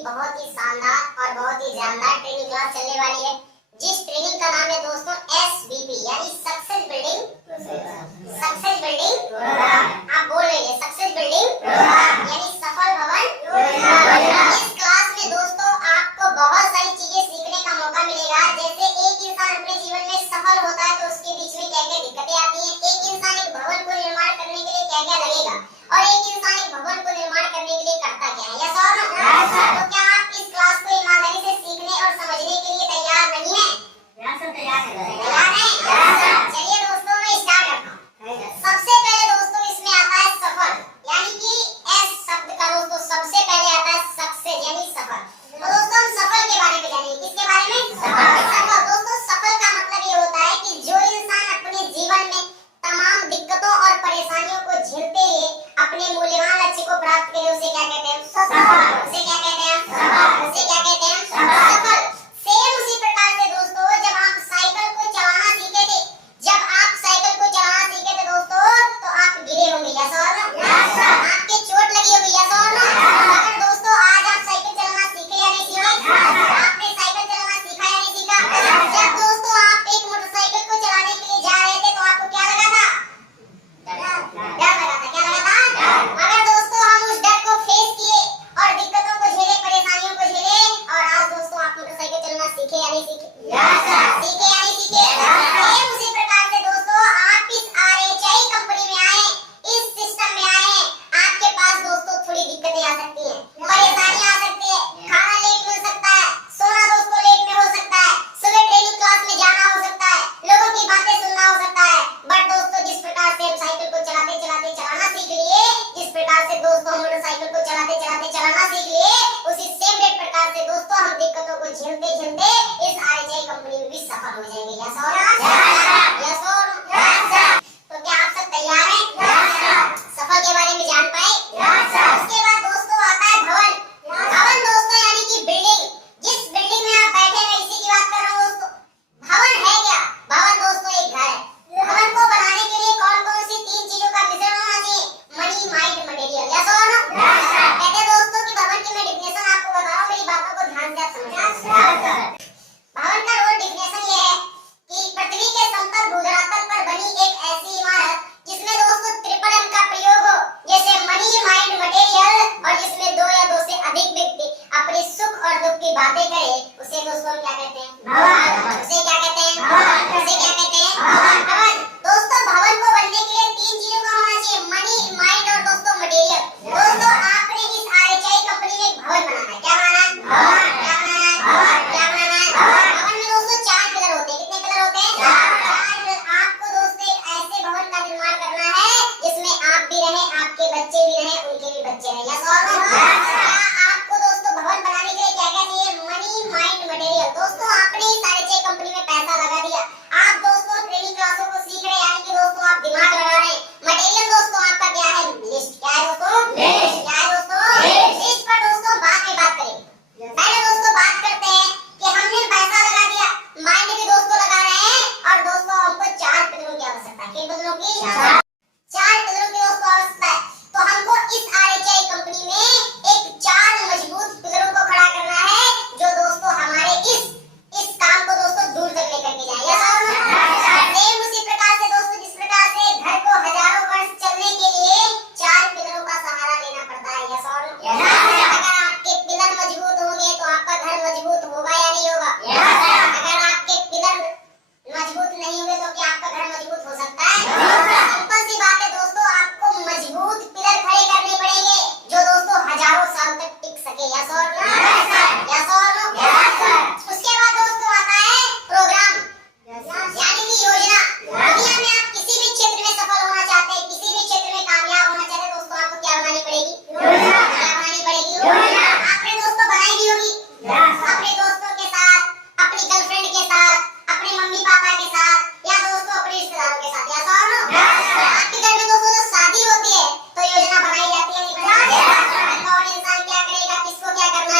की बहुत ही शानदार और बहुत ही जानदार ट्रेनिंग क्लास चलने वाली है, जिस ट्रेनिंग का नाम है दोस्तों SBP यानी सक्सेस बिल्डिंग। सक्सेस बिल्डिंग आप बोल रहे हैं सक्सेस बिल्डिंग यानी सफल भवन। इस क्लास में दोस्तों आपको बहुत सारी चीजें सीखने का मौका मिलेगा। जैसे एक इंसान अपने जीवन में सफल होता है तो उसके बीच में क्या क्या दिक्कतें आती हैं, एक इंसान एक भवन को निर्माण करने के लिए क्या क्या लगेगा और एक इंसान एक भवन को निर्माण करने के लिए करता क्या है। यस और नो? तो क्या आप इस क्लास को ईमानदारी से सीखने और समझने के लिए तैयार नहीं है? तैयार है? चलिए दोस्तों मैं स्टार्ट करता हूँ। सबसे पहले दोस्तों इसमें आता है सफल, यानी कि एस शब्द का दोस्तों सबसे पहले आता है सक्सेस यानी सफल। तो दोस्तों हम सफल के बारे में जानेंगे। किसके बारे में? सफल। दोस्तों सफल का मतलब ये होता है कि जो इंसान अपने जीवन में तमाम दिक्कतों और परेशानियों को झेलते हुए अपने मूल्यवान लक्ष्य को प्राप्त करे उसे क्या कहते हैं? सफल। उसे क्या कहते हैं? सफल। उसे क्या कहते हैं? सफल। सेम उसी प्रकार से दोस्तों जब आप साइकिल को चलाना सीखे थे, जब आप साइकिल को चलाना सीखे थे दोस्तों तो आप गिरे होंगे। यस और नो? आपके चोट लगी होगी। यस और नो? अगर दोस्तों आज आप साइकिल चलाना सीखे या नहीं सीखे? आपने साइकिल चलाना सीखा या नहीं सीखा? जब दोस्तों आप एक मोटरसाइकिल को चलाने के लिए जा रहे थे तो आपको क्या लगा था? डर लगा था। क्या लगा था? अगर दोस्तों हम उस डर को फेस किए और दिक्कतों को झेले, परेशानियों को झेले और आज दोस्तों आप मोटरसाइकिल चलाना सीखे या नहीं सीखे? सीखे या नहीं सीखे? सेम उसी प्रकार से दोस्तों आप इस RHI कंपनी में आए, इस सिस्टम में आए, आपके पास दोस्तों थोड़ी दिक्कतें आ सकती हैं, परेशानियां आ सकती है, खाना लेट मिल सकता है, सोना दोस्तों लेट में हो सकता है, सुबह ट्रेनिंग क्लास में जाना हो सकता है, लोगों की बातें सुनना हो सकता है। बट दोस्तों जिस प्रकार से हम साइकिल को चलाते चलाते चलाना सीख लिए, जिस प्रकार से दोस्तों मोटरसाइकिल को चलाते चलाते चलाना सीख लिए, उसी सेम रेट प्रकार से दोस्तों हम दिक्कतों को झेलते झेलते इस RHI कंपनी में भी सफल हो जाएंगे। यस और नो? यस और नो? तो क्या आप सब तैयार हैं? सफल के बारे में जान पाए? उसके बाद दोस्तों आता है भवन। भवन दोस्तों यानी कि बिल्डिंग, जिस बिल्डिंग में आप बैठे हैं इसी की बात कर रहा हूँ दोस्तों। भवन है क्या? भवन दोस्तों एक घर है। भवन को बनाने के लिए कौन कौन सी तीन चीजों का मिश्रण होना चाहिए? Money, mind, material. यस और नो? कहते हैं दोस्तों कि भवन की मैं डिफिनेशन आपको बता रहा हूँ, मेरी बातों को ध्यान से आप समझिए। भवन का रोल डिफिनेशन ये है कि पृथ्वी के समतल भूधरातल पर बनी एक ऐसी इमारत जिसमें दोस्तों ट्रिपल M का प्रयोग हो, जैसे मनी, माइंड, मटेरियल, और जिसमें दो या दो से अधिक व्यक्ति अपने सुख और दुख की बातें करें, उसे दोस्तों क्या कहते हैं? भवन। उसे क्या कहते हैं? भवन। उसे क्या कहते हैं? भवन। दोस्तों भवन को बनने के लिए तीन चीजों का होना चाहिए, मनी, माइंड और दोस्तों मटेरियल। दोस्तों आपने इस RHI कंपनी में एक भवन बनाना है। क्या बनाना है? क्या बनाना है? क्या बनाना है? भवन में दोस्तों 4 पिलर होते हैं। कितने पिलर होते हैं? 4। आपको दोस्तों एक ऐसे भवन का निर्माण करना है जिसमें आप भी रहें, आपके बच्चे भी रहें, उनके भी बच्चे रहें। यस और नो? आपको दोस्तों भवन बनाने के लिए क्या क्या चाहिए? Money, mind, material. दोस्तों आपने इस RHI कंपनी में पैसा लगा दिया, आप दोस्तों ट्रेनिंग क्लासों को सीख रहे हैं, यानी कि दोस्तों आप दिमाग लगा रहे हैं। मटेरियल दोस्तों आपका क्या है? लिस्ट। क्या है दोस्तों? लिस्ट। क्या है दोस्तों? लिस्ट पर दोस्तों बाद में बात करेंगे। पहले दोस्तों बात करते हैं कि हमने पैसा लगा दिया, माइंड भी दोस्तों लगा रहे हैं और दोस्तों हमको 4 पिलरों की आवश्यकता है। किन पिलरों की? 4 पिलरों की दोस्तों आवश्यकता है। तो हमको इस RHI कंपनी में एक 4 मजबूत पिलरों को खड़ा करना है जो दोस्तों हमारे इस काम को दोस्तों दूर तक लेकर के जाए। यस और नो? सेम उसी प्रकार से दोस्तों जिस प्रकार से घर को हजारों वर्ष चलने के लिए 4 पिलरों का सहारा लेना पड़ता है। यस और नो? अगर आपके पिलर मजबूत होंगे तो आपका घर मजबूत होगा या नहीं होगा? अगर आपके पिलर मजबूत नहीं होंगे तो क्या आपका घर मजबूत हो सकता है? सिंपल सी बात है दोस्तों, आपको मजबूत पिलर खड़े करने पड़ेंगे जो दोस्तों हजारों साल तक टिक सके। यस और नो? यस और नो? उसके बाद दोस्तों आता है प्रोग्राम, यानी कि योजना। दुनिया में आप किसी भी क्षेत्र में सफल होना चाहते हैं, किसी भी क्षेत्र में कामयाब होना चाहते हैं दोस्तों, आपको क्या बनानी पड़ेगी? योजना। क्या बनानी पड़ेगी? योजना। आपने दोस्तों बनाई भी होगी अपने दोस्तों के साथ, अपनी गर्लफ्रेंड के साथ, अपने मम्मी पापा के साथ या दोस्तों अपने रिश्तेदारों के साथ। यस और नो? आपके घर में दोस्तों जब शादी होती है तो योजना बनाई जाती है, नहीं बनाई? कौन इंसान क्या करेगा, किसको क्या करना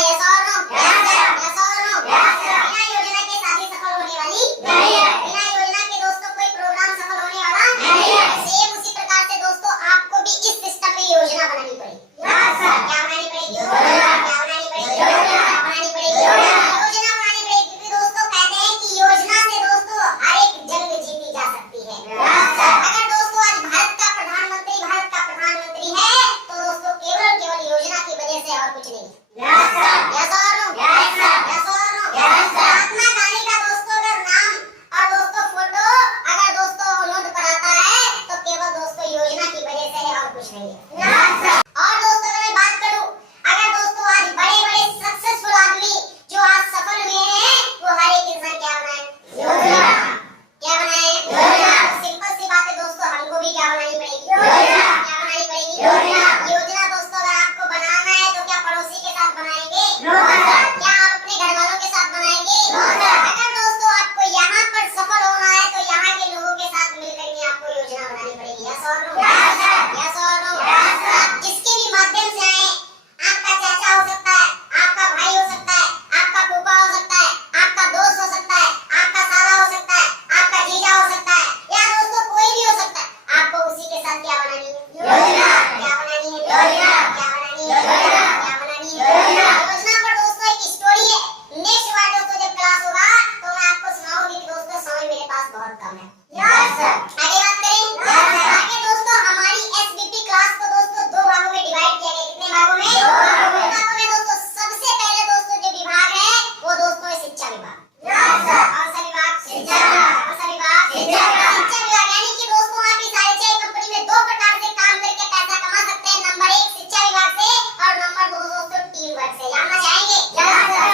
यस और नो? यस और नो? महात्मा गांधी का दोस्तों अगर नाम और दोस्तों फोटो अगर दोस्तों नोट पर आता है तो केवल दोस्तों योजना की वजह से है और कुछ नहीं है। और दोस्तों अगर मैं बात करूं अगर दोस्तों आज बड़े-बड़े सक्सेसफुल आदमी जो आज सफल हुए हैं वो हर एक इंसान क्या बनाए? योजना। क्या बनाए? योजना। सिंपल सी बात है दोस्तों हमको भी क्या बनानी पड़ेगी? योजना। क्या बनानी पड़ेगी? योजना। योजना दोस्तों अगर आपको बनाना है तो क्या पड़ोसी के साथ बनाएंगे? क्या आप अपने घर वालों के साथ बनाएंगे? अगर दोस्तों आपको यहाँ पर सफल होना है तो यहाँ के लोगों के साथ मिलकर के आपको योजना बनानी पड़ेगी। यस और नो? यस और नो? आप जिसके भी माध्यम से आए, आपका चाचा हो सकता है, आपका भाई हो सकता है, आपका फूफा हो सकता है, आपका दोस्त हो सकता है, आपका साला हो सकता है, आपका जीजा हो सकता है, या दोस्तों कोई भी हो सकता है। आपको उसी के साथ क्या बनानी है? योजना। क्या बनानी है? योजना। क्या बनानी है? योजना। क्या बनानी है? योजना पर दोस्तों एक स्टोरी है। नेक्स्ट बार दोस्तों जब क्लास होगा तो मैं आपको सुनाऊंगी कि दोस्तों समय मेरे पास बहुत कम है। आगे बात करें? आगे दोस्तों हमारी एसबीपी क्लास को दोस्तों दो भागों में डिवाइड किया गया। कितने भागों में? दो भागों में दोस्तों सबसे पहले दोस्तों जो विभाग है वो दोस्तों है शिक्षा विभाग। कौन सा विभाग? शिक्षा विभाग। कौन सा विभाग? शिक्षा विभाग। शिक्षा विभाग यानी कि दोस्तों आप इस आईटीआई कंपनी में दो प्रकार से काम करके पैसा कमा सकते हैं। नंबर 1 शिक्षा विभाग से और नंबर 2 दोस्तों टीम वर्क से। जानना चाहेंगे?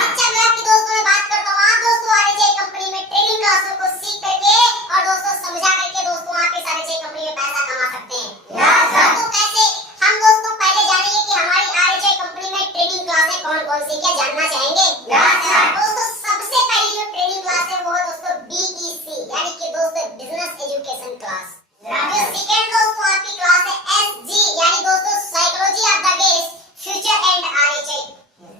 शिक्षा विभाग की दोस्तों मैं बात करता हूँ। आप दोस्तों आईटीआई कंपनी में ट्रेनिंग क्लासों को सीख करके और दोस्तों समझा करके दोस्तों आप इस आईटीआई कंपनी में पैसा कमा सकते हैं। तो कैसे? हम दोस्तों पहले जानेंगे कि हमारी आईटीआई कंपनी में ट्रेनिंग क्लासें कौन-कौन सी क्या जानना चाहेंगे? दोस्तों सबसे पहली जो ट्रेनिंग क्लास है वो है दोस्तों बीईसी यानी कि दोस्तों बिजनेस एजुकेशन क्लास। जो सेकंड दोस्तों आपकी क्लास है एसजी यानी दोस्तों psychology of the days future and RHI.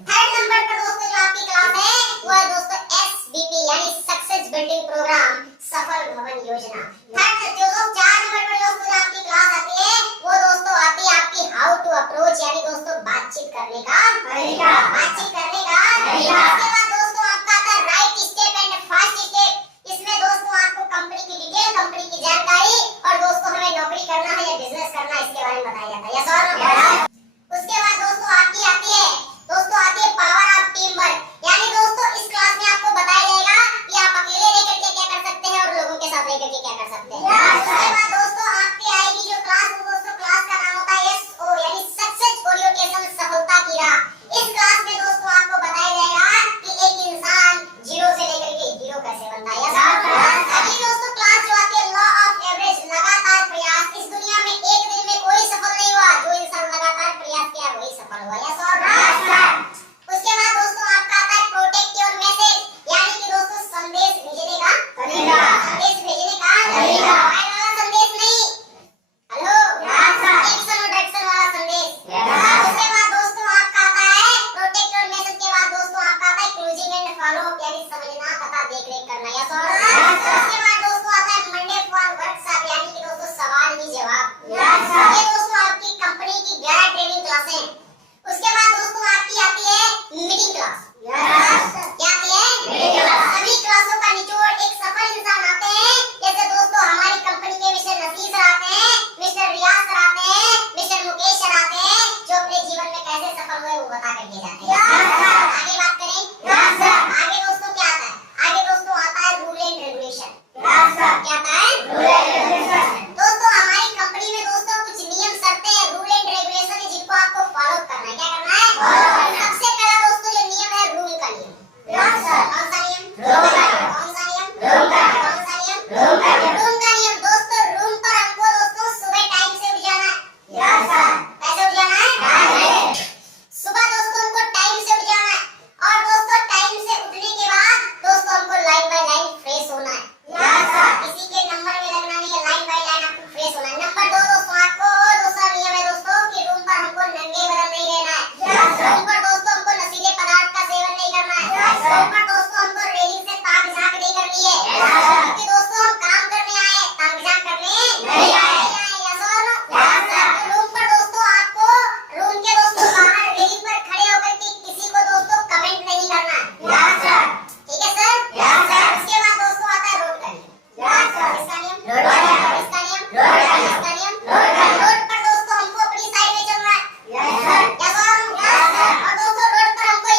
Third number पर दोस्तों जो आपकी क्लास है वो है दोस्तों एसबीपी यानी सक्सेस बिल्डिंग प्रोग्राम सफल भवन योजना। थर्ड जो 4 नंबर पर दोस्तों जो आपकी क्लास आती है वो दोस्तों आती है आपकी हाउ टू अप्रोच यानी दोस्तों बातचीत करने का तरीका। बातचीत करने का तरीका। उसके बाद दोस्तों आपका आता है right step and fast step. इसमें दोस्तों आपको कंपनी की डिटेल, कंपनी की जानकारी और दोस्तों हमें नौकरी करना है या बिजनेस करना है इसके बारे में बताया जाता है। यस और नो? उसके बाद दोस्तों आपकी आती है पावर ऑफ टीम वर्क यानी दोस्तों इस क्लास में आपको बताया जाएगा कि आप अकेले रह करके क्या कर सकते हैं और लोगों के साथ रह करके क्या कर सकते हैं। उसके बाद दोस्तों आपकी आएगी जो क्लास दोस्तों क्लास का नाम होता है एसओ यानी सक्सेस ओरिएंटेशन सफलता की राह। इस क्लास में दोस्तों आपको बताया जाएगा कि एक इंसान जीरो से लेकर के हीरो कैसे बनता है। अगली दोस्तों क्लास जो आती है लॉ ऑफ एवरेज लगातार प्रयास। इस दुनिया में एक दिन में कोई सफल नहीं हुआ, जो इंसान लगातार प्रयास किया वही सफल हुआ। यस और नो? उसके बाद दोस्तों आपका आता है प्रोटेक्ट योर मैसेज यानी कि दोस्तों संदेश भेजने का तरीका। संदेश भेजने का तरीका। मोबाइल वाला संदेश नहीं, हेलो एक्शन और डायरेक्शन वाला संदेश। उसके बाद दोस्तों आपका आता है प्रोटेक्ट योर मैसेज के बाद दोस्तों आपका आता है क्लोजिंग एंड फॉलो यानी समझना तथा देखरेख करना। यस और उसके बाद दोस्तों आता है मंडे फॉर वर्कशॉप यानी कि दोस्तों सवाल ही जवाब। ये दोस्तों आपकी कंपनी की 11 ट्रेनिंग क्लासें। उसके बाद दोस्तों आपकी आती है मीटिंग क्लास। क्या आती है? Meeting class. सभी क्लासों का निचोड़ एक सफल इंसान आते हैं जैसे दोस्तों हमारी कंपनी के मिस्टर नसीर सर आते हैं, मिस्टर रियाज सर आते हैं, मिस्टर मुकेश सर आते हैं जो अपने जीवन में कैसे सफल हुए वो बता करके जाते हैं। आगे बात करें? आगे दोस्तों क्या आता है? आगे दोस्तों आता है रूल एंड रेगुलेशन। क्या आता है? Rule and regulation. दोस्तों हमारी कंपनी में दोस्तों कुछ नियम शर्तें हैं, रूल एंड रेगुलेशन है जिनको आपको फॉलो करना है। क्या करना है? सबसे पहला दोस्तों जो नियम है रूल का नियम। कौन सा नियम? कौन सा नियम? कौन सा नियम? रूम का नियम। दोस्तों रूम पर हमको दोस्तों सुबह टाइम से उठ जाना है। कैसे उठ जाना है? सुबह दोस्तों हमको टाइम से उठ जाना है और दोस्तों टाइम से उठने के बाद दोस्तों हमको लाइन बाय लाइन फ्रेश होना है। किसी के नंबर में लगना नहीं है, लाइन बाय लाइन आपको फ्रेश होना है। नंबर 2 दोस्तों आपको दूसरा नियम है दोस्तों कि रूम पर हमको नंगे बदन नहीं रहना है। रूम पर दोस्तों हमको नशीले पदार्थ का सेवन नहीं करना है। रूम पर दोस्तों हमको रेलिंग से ताक झांक नहीं करनी है क्योंकि दोस्तों हम काम करने आए हैं, ताक झांक करने नहीं आए। यस और नो? रूम पर दोस्तों आपको रूम के दोस्तों बाहर रेलिंग पर खड़े होकर के किसी को दोस्तों कमेंट नहीं करना है। ठीक है सर? उसके बाद दोस्तों आता है रोड का नियम। इसका नियम? इसका नियम? इसका नियम? रोड पर दोस्तों हमको अपनी साइड में चलना है। यस और नो? और दोस्तों रोड पर हमको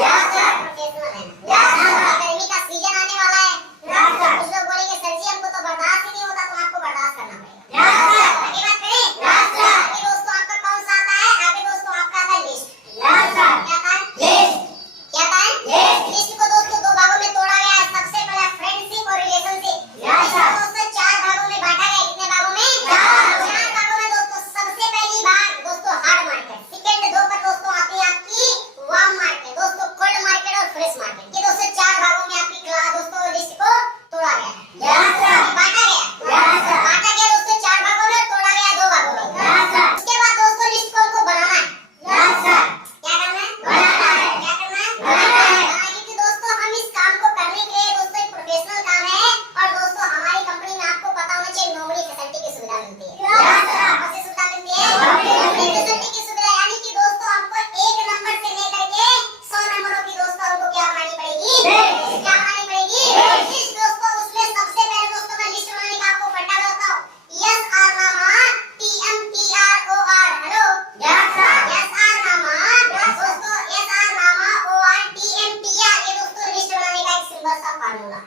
प्रोफेशनल रहना। गर्मी का सीजन आने वाला है, कुछ लोग बोलेंगे सर जी हमको तो बर्दाश्त ही नहीं होता, तो आपको बर्दाश्त करना पड़ेगा। आगे बात करें, आगे दोस्तों आपका कौन सा आता है? आगे दोस्तों आपका आता है लिस्ट। क्या आता है? क्या आता है? लिस्ट को दोस्तों दो भागों में तोड़ा गया है। सबसे पहला फ्रेंडशिप और रिलेशनशिप। दोस्तों चार भागों में बांटा गया। कितने भागों में? चार भागों में दोस्तों। सबसे पहली भाग दोस्तों हार्ड मार्केट, सेकंड दो पर दोस्तों आती है आपकी वार्म मार्केट, दोस्तों कोल्ड मार्केट और फ्रेश मार्केट। ये दोस्तों चार भागों में आपकी दोस्तों लिस्ट को तोड़ा गया है, बांटा गया दोस्तों चार भागों में, तोड़ा गया दो भागों में। उसके बाद दोस्तों लिस्ट को हमको बनाना है। क्या करना है? क्योंकि दोस्तों हम इस काम को करने के लिए दोस्तों एक प्रोफेशनल काम है, और दोस्तों हमारी कंपनी में आपको पता होना चाहिए नॉमिनी फैसिलिटी की सुविधा मिलती है। कौन सी सुविधा मिलती है? नॉमिनी फैसिलिटी की सुविधा, यानी कि दोस्तों हमको 1 नंबर से लेकर के 100 नंबरों की दोस्तों हमको क्या बनानी पड़ेगी? क्या बनानी पड़ेगी? लिस्ट दोस्तों। उसमें सबसे पहले दोस्तों मैं लिस्ट बनाने का आपको फंडा बताता हूँ। SR नामा TMTROR, हेलो SR नामा दोस्तों, SR नामा OR TMTR, ये दोस्तों लिस्ट बनाने का एक सिंपल सा फार्मूला।